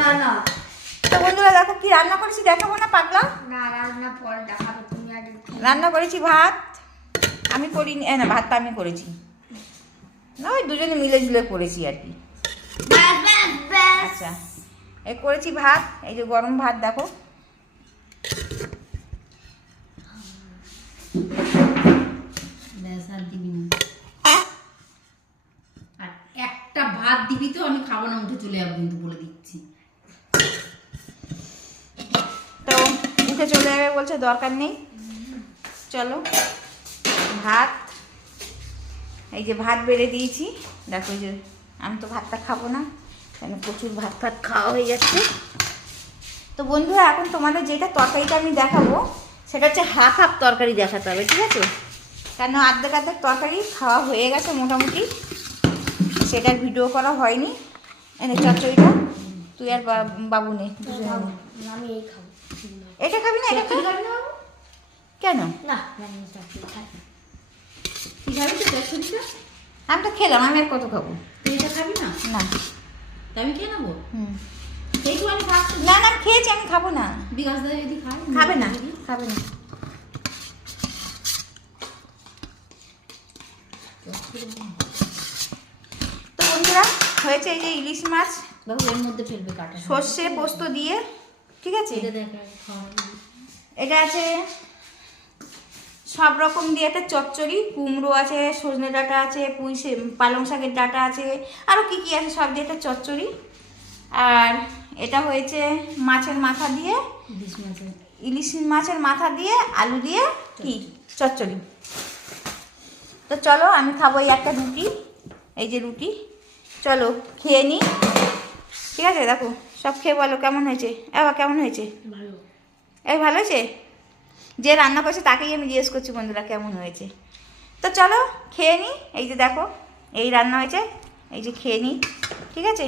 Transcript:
না না। তো বন্ধুরা দেখো কি রান্না করেছি, দেখাবো না পাগলা? না রান্না পর দেখাবো, তুমি আগে। রান্না করেছি ভাত, আমি করিনি, না ভাতটা আমি করেছি না, ওই দুজনে মিলে ঝুলে করেছি আর কি। ব্যাস ব্যাস ব্যাস। আচ্ছা এই করেছি ভাত, এই যে গরম ভাত দেখো। ব্যাস আর দিবি না, আর একটা ভাত দিবি তো আমি খাবো না, উঠে চলে যাবো কিন্তু বলে দিচ্ছি। তো উঠে চলে যাবে বলছে, দরকার নেই। চলো ভাত, এই যে ভাত বেড়ে দিয়েছি দেখো, এই যে আমি তো ভাতটা খাবো না, কেন প্রচুর ভাত ভাত খাওয়া হয়ে যাচ্ছে। তো বন্ধুরা এখন তোমাদের যেটা তরকারিটা আমি দেখাবো সেটা হচ্ছে হাফ হাফ তরকারি দেখাতে হবে, ঠিক আছে? কেন অর্ধেক অর্ধেক তরকারি খাওয়া হয়ে গেছে মোটামুটি, সেটার ভিডিও করা হয়নি। এনে চচ্চড়িটা তুই আর বাবু নে, আমি এই খাবো। এটা খাবি না? এটা খাবি না কেন? না আমি চচ্চড়ি খাই না। তুই খাবি তো চচ্চড়িটা? আমি তো খেলাম, আমি আর কত খাবো? তুই এটা খাবি না? না। তা আমি খেয়ে নেবো। হুম। এইটু আমি খাবো না না আমি খেয়েছি, আমি খাবো না। বিকাশ দা যদি খায় খাবে না, খাবে না। তো বন্ধুরা হয়েছে এই যে ইলিশ মাছ বাবু এর মধ্যে ফেলবে কাটা সর্ষে পোস্ত দিয়ে, ঠিক আছে? এটা দেখ খাওয়া এটা আছে সব রকম দিয়ে একটা চচ্চড়ি, কুমড়ো আছে, সজনে ডাঁটা আছে, পুঁই পালং শাকের ডাঁটা আছে, আরও কী কী আছে সব দিয়ে একটা চচ্চড়ি। আর এটা হয়েছে মাছের মাথা দিয়ে, ইলিশ মাছের ইলিশ মাছের মাথা দিয়ে আলু দিয়ে কি চচ্চড়ি। তো চলো আমি খাবো এই একটা রুটি, এই যে রুটি, চলো খেয়ে নিই, ঠিক আছে? দেখো সব খেয়ে বলো কেমন হয়েছে, এবার কেমন হয়েছে? ভালো। এই ভালো হয়েছে? যে রান্না করছে তাকেই আমি জিজ্ঞেস করছি বন্ধুরা কেমন হয়েছে। তো চলো খেয়ে নিই, এই যে দেখো এই রান্না হয়েছে, এই যে খেয়ে নিই, ঠিক আছে?